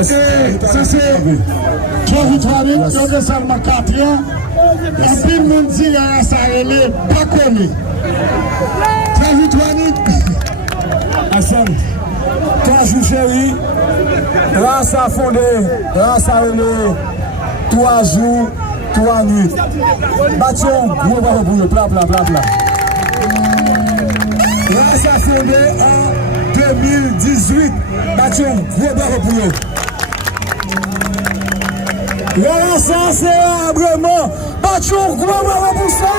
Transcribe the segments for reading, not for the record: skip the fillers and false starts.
Ça c'est 3 victoires, 2 seulement 4 ans. Et puis nous dit à ça, elle est pas connue. 3 victoires. Hassan, 3 jours chéri, là ça fondé, là ça elle est 3 jours, 3 nuits. Bâton, gros bravo pour le plat. Là ça fondé en 2018. Bâton, gros bravo pour le. Là, ça, c'est vraiment. Bachou, gros bravo pour ça.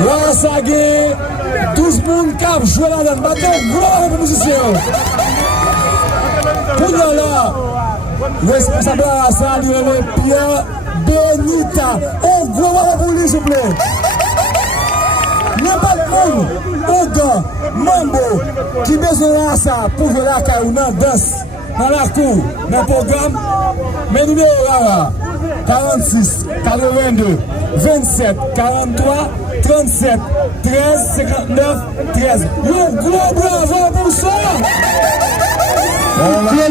Là, ça, gagne 12 personnes qui ont joué là-dedans. Bachou, gros bravo pour musicien. Pour nous, là, responsable de ça, lui, Pierre Benita. Oh, gros bravo pour lui, s'il vous plaît. N'importe où, Oga, Mambo, qui besoin de ça pour jouer la caïna danse. Dans la cour, dans le programme, mes numéros là, 46, 82, 27, 43, 37, 13, 59, 13. Un gros bravo pour ça! Vas-y,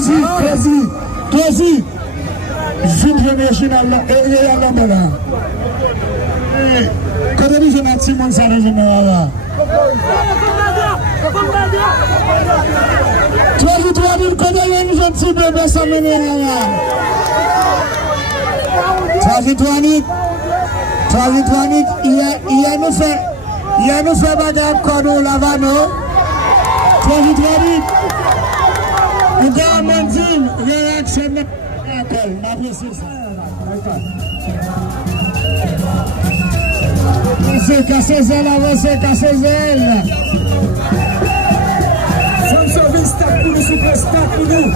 je suis là, quand on dit que je suis un petit monde, ça ne veut pas. 3 victoires, nous connaissons un petit bébé, ça mène là. Transitoanite, il y a nous fait bagarre comme nous Lavano. Transitoanite, il y a un mandine, réaction de l'accueil. M'apprécie ça. Avancez, cassez-elle, avancez, cassez-elle. François stack pour nous, super stack pour nous.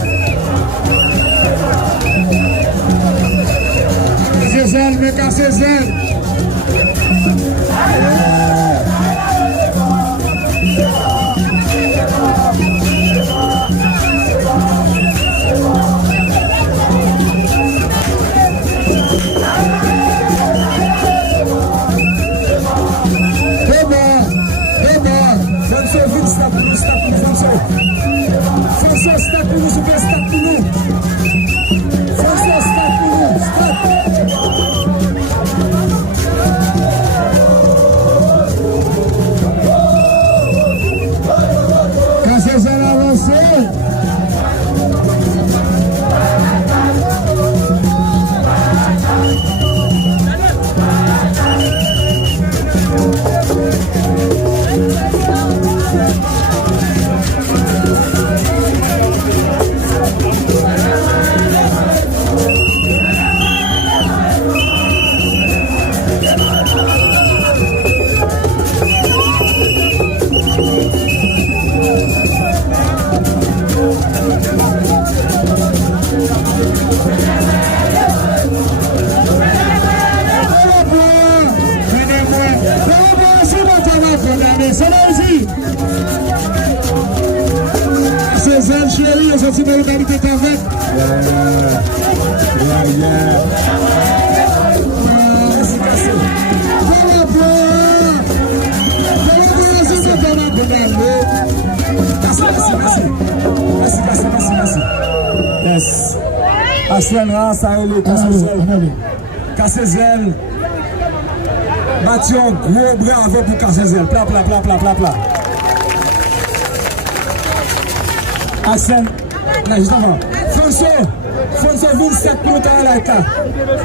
Cassez-elle, mais cassez-elle. François stack pour nous, super stack pour nous. François stack pour nous, stack. Quand c'est ça l'avancée. C'est là ici. C'est un chéri, on s'est dit que tu es avec. Yes. Aslan, ça a le Cassez-elle. Bâti un gros bravo pour Cassez-elle. Pla, pla, pla, pla, pla, pla. Aslan, là, juste avant. François, vous sac pour nous, t'as la carte.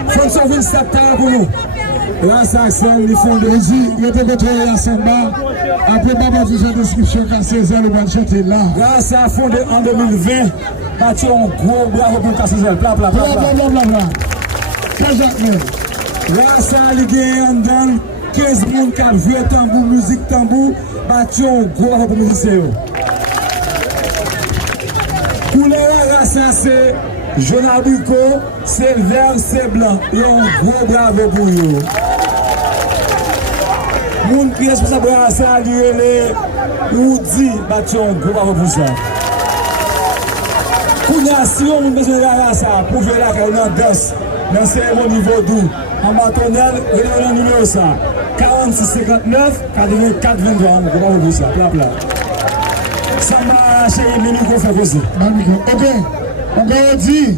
François, vous sac, t'as pour nous. Là, c'est Aslan, ils font de ici. Il était contrôlé à Samba. Après, pas de cette description, Cassez-elle, le banchette là. Là, c'est fondé en 2020. Bâti un gros bravo pour Cassez-elle. Pla, pla, pla, pla. Bla, bla, bla, bla. Là, ça a ligé en dedans. 15 personnes qui ont joué tambour, musique tambour, battu un gros bravo pour les musiciens. Couleur là, ça c'est jaune abricot, c'est vert, c'est blanc. Et un gros bravo pour eux. Moun qui est responsable de ça, nous dit battu un gros bravo pour ça. Kounia, si on a besoin de ça, pour faire la danse, dans ce niveau doux, en bâtonnel, et dans le numéro ça. 46 59 84 23 on va vous ça plat plat ça m'a chéri le micro fait causer ok on va dire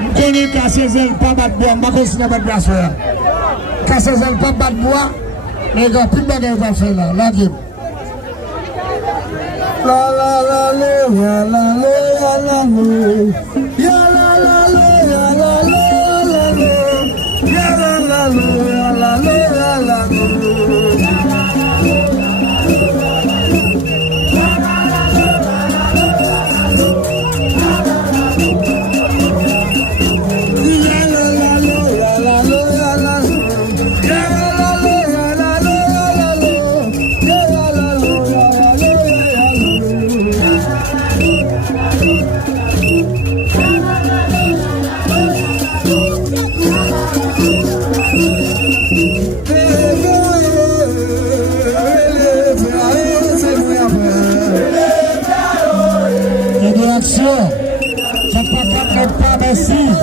on connaît Cassez-elle pas battre bois pas continuer battre bois soir Cassez-elle pas battre bois les gars plus bagarre va faire là la game la la la la la la ya la la la ya la la ya la la la ya la la merci.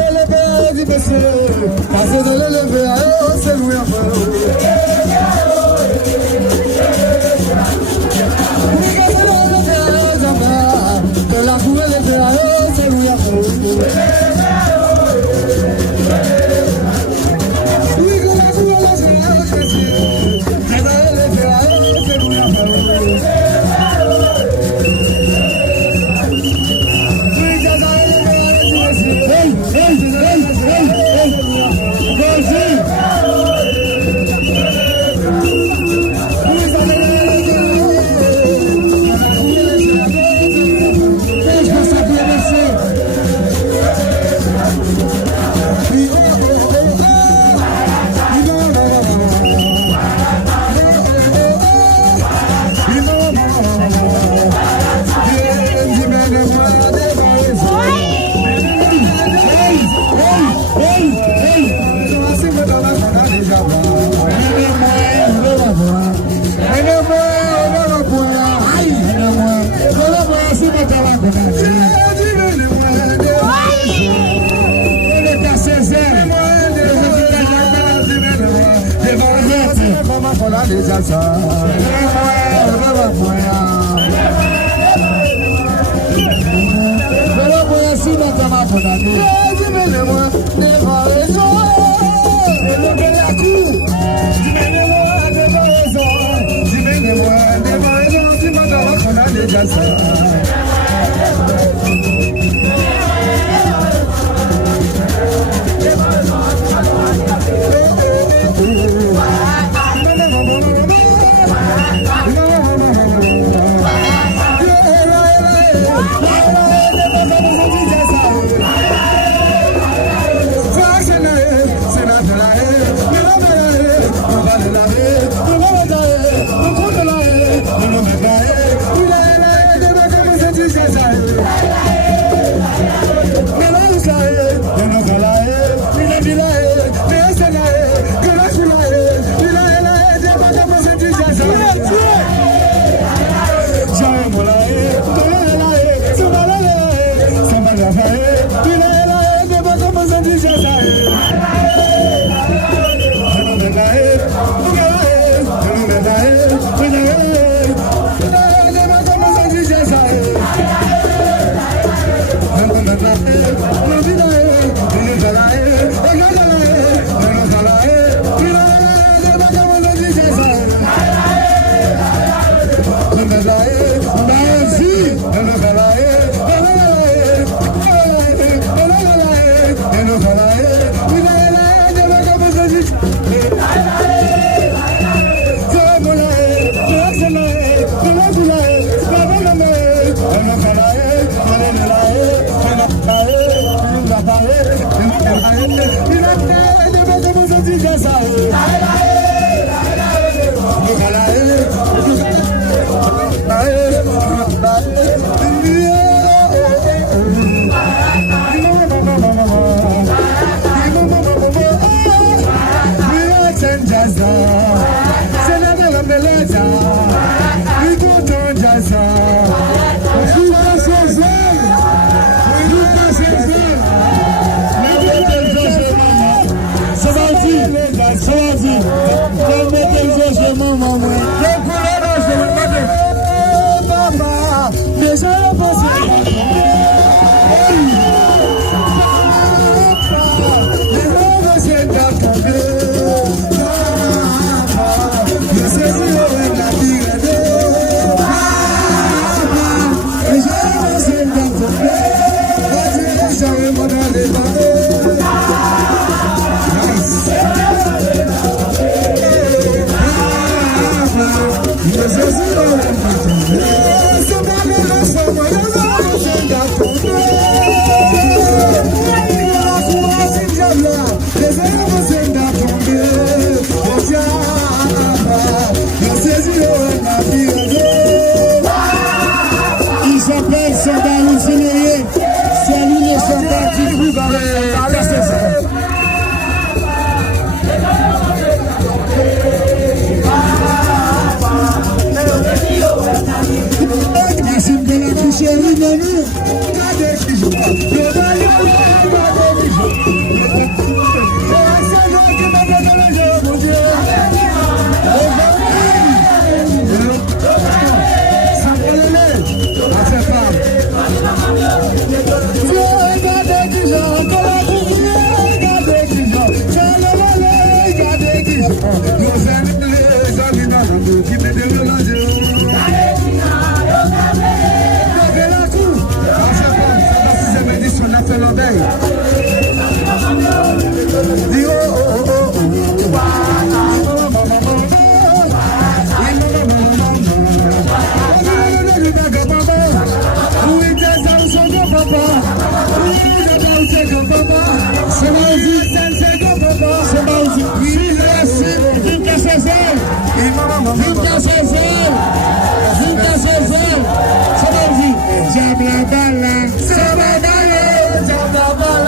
Jabla bala, sabadale, jabla bala.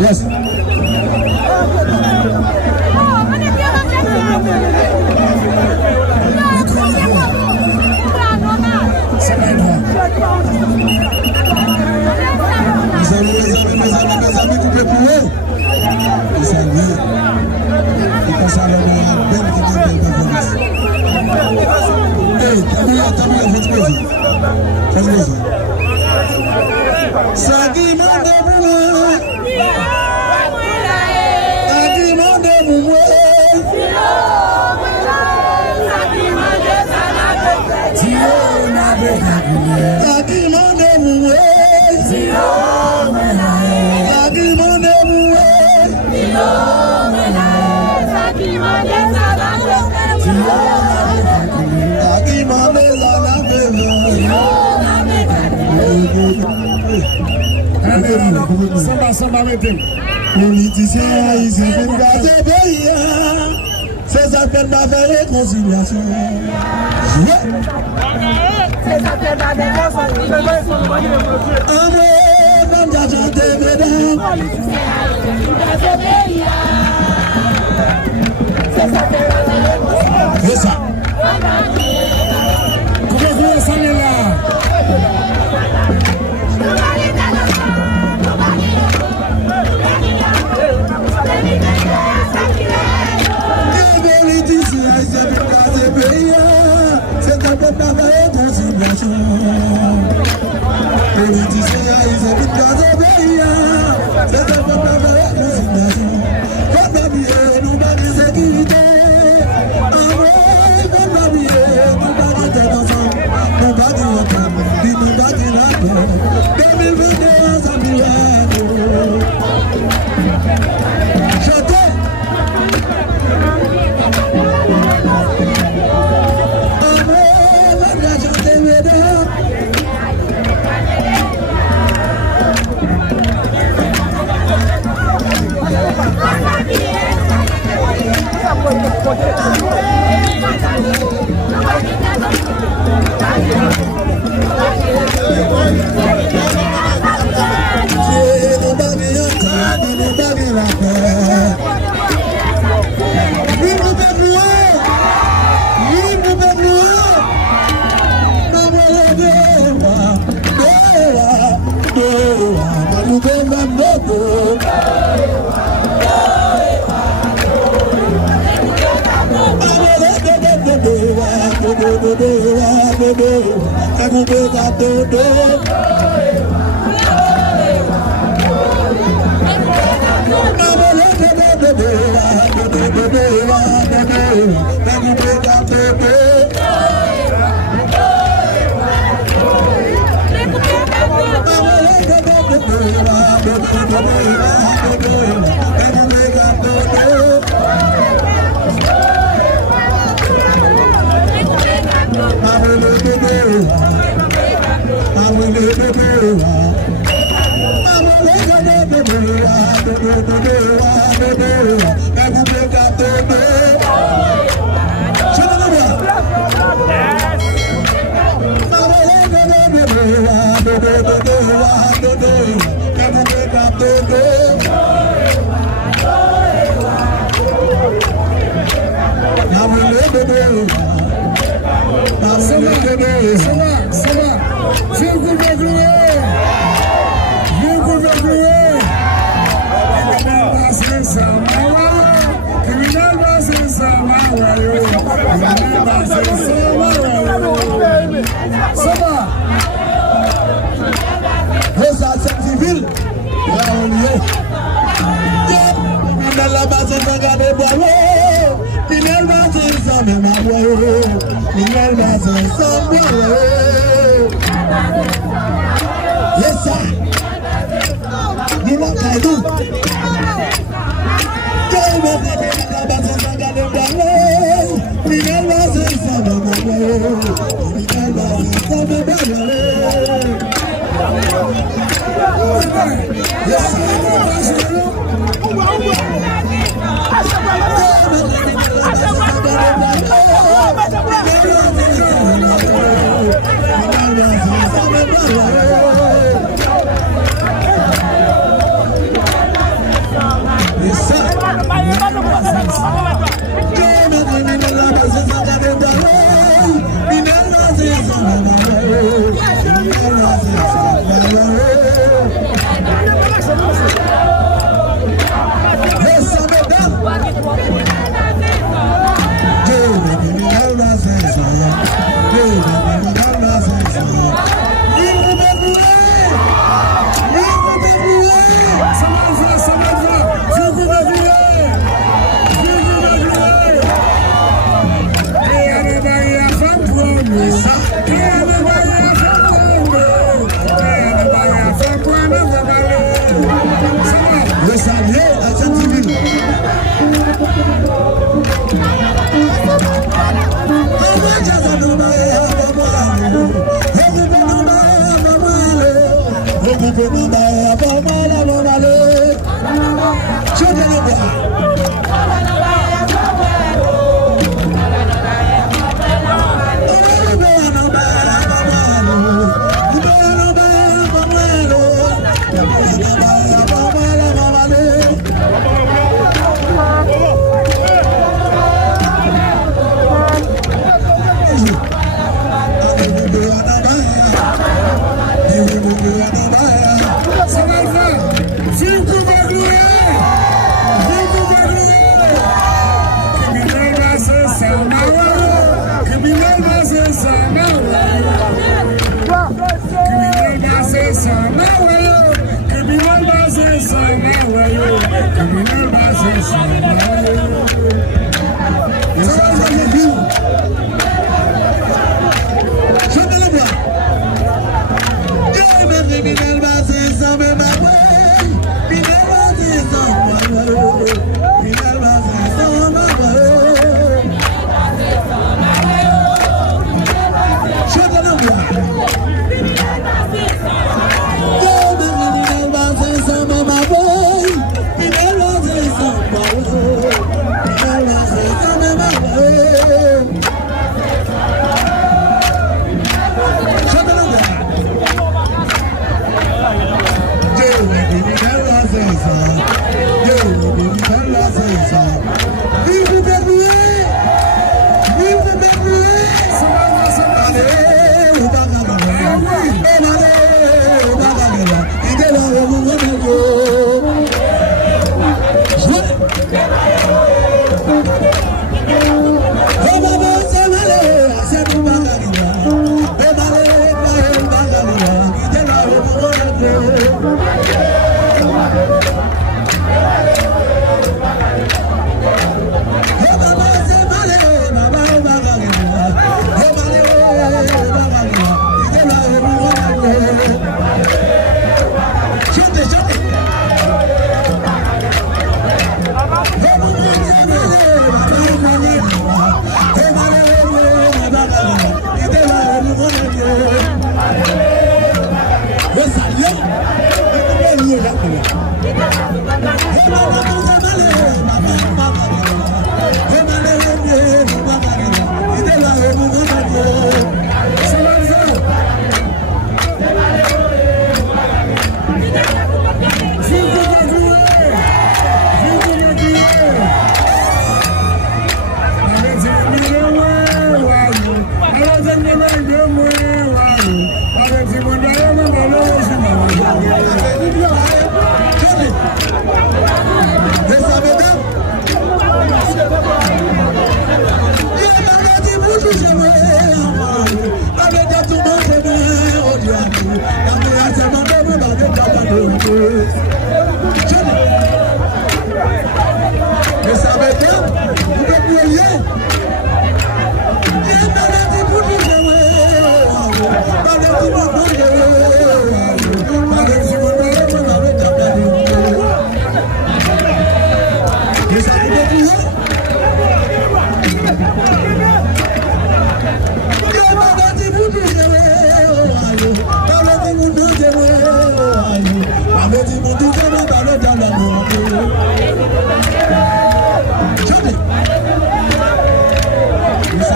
Yes. Mes amis, coupez pour eux. Ils sont bien. Ils passent à l'heure de la belle qui donne belle performance. Hey, t'as vu, faites plaisir. Ça qui m'a Samba mettez. Politiciens haïtiens viennent garder pays. C'est ça fait ma vraie réconciliation. C'est ça fait ma réconciliation. Amour, même j'attendais mesdames. Politiciens haïtiens garder pays. C'est ça fait ma réconciliation. C'est ça. Comment ça est là? C'est un peu de réconciliation. Politiciens, ils habitent dans des pays. C'est un peu de réconciliation. Comme la vie, nous va des sécurités. Comme la vie, nous va des ensemble. Nous va des ensemble. Nous va des ensemble. 2021, ça nous aide. Chantez. Ça va. Viens gouverner. Criminal bassin sama wayo. Criminal bassin sama wayo. Ça va. Les agents civils, dans la base de garder bois, il est basé sans même aboyer, il est basé sans boire. Yes, sir. Il a caillou. Il est basé sans garder bois, il est basé sans même aboyer, il est basé sans même boire. Yes,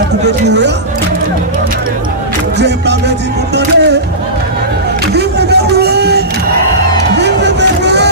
coupé de nous. J'ai pas dit pour demander. Vive le Bédouin! Vive le Bédouin!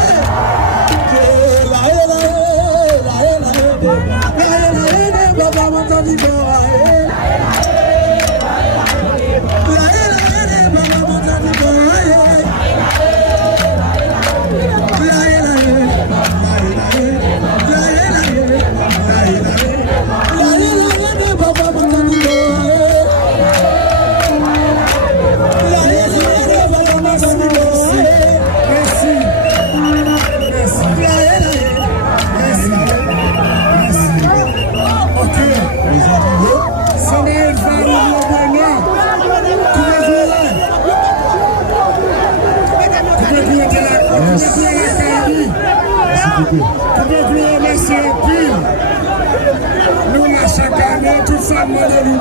Nous, chaque année, tout ça, nous devons nous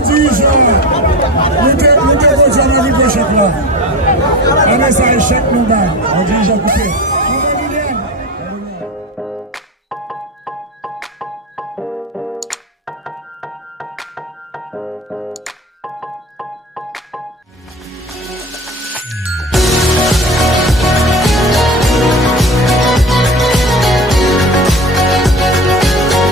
dirigeants, nous devons nous prochaine là. On est ça, échec nous, on dirigeant coupé.